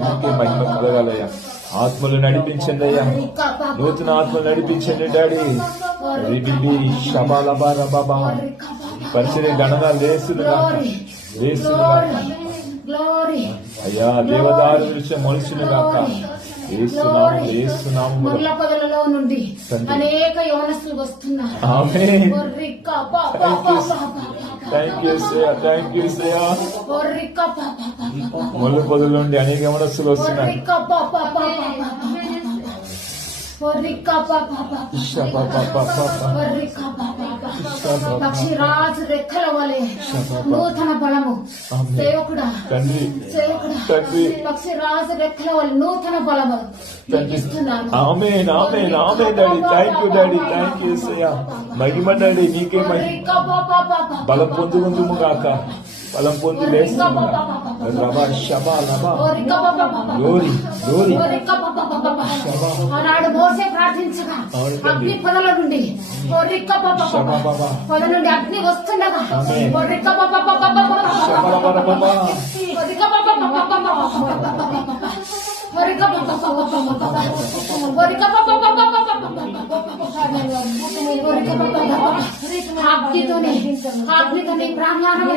నీకే మహిమ కలగాలయ్యా. ఆత్మలు నడిపించండి అయ్యా, నూతన ఆత్మలు నడిపించండి డాడీ. బాబా పరిచయ గణనాలు లేస్తున్నా అయ్యా. దేవదారు విషయం మనుషులు కాక ముళ్ళ పొదలలో నుండి అనేక యవనస్తులు వస్తున్నారు. ముళ్ళ పొదల నుండి అనేక యవనస్తులు వస్తున్నారు. పక్షిరాజు రెక్కల వలె నూతన బలము సేవకుడా, పక్షిరాజు రెక్కల వలె నూతన బలము amen amen amen daddy. Thank you daddy, thank you యేసయ్యా. మహిమ డాడీ నీకే మహిమ. బలం పొందుకుందుము గాక, బలం పొంది లేస్తున్నా. ఆనాడు మోసే ప్రార్థించగా అగ్ని పొదల నుండి పొద నుండి అగ్ని వస్తుండగా ఆజ్ఞతోనే ప్రాణాలను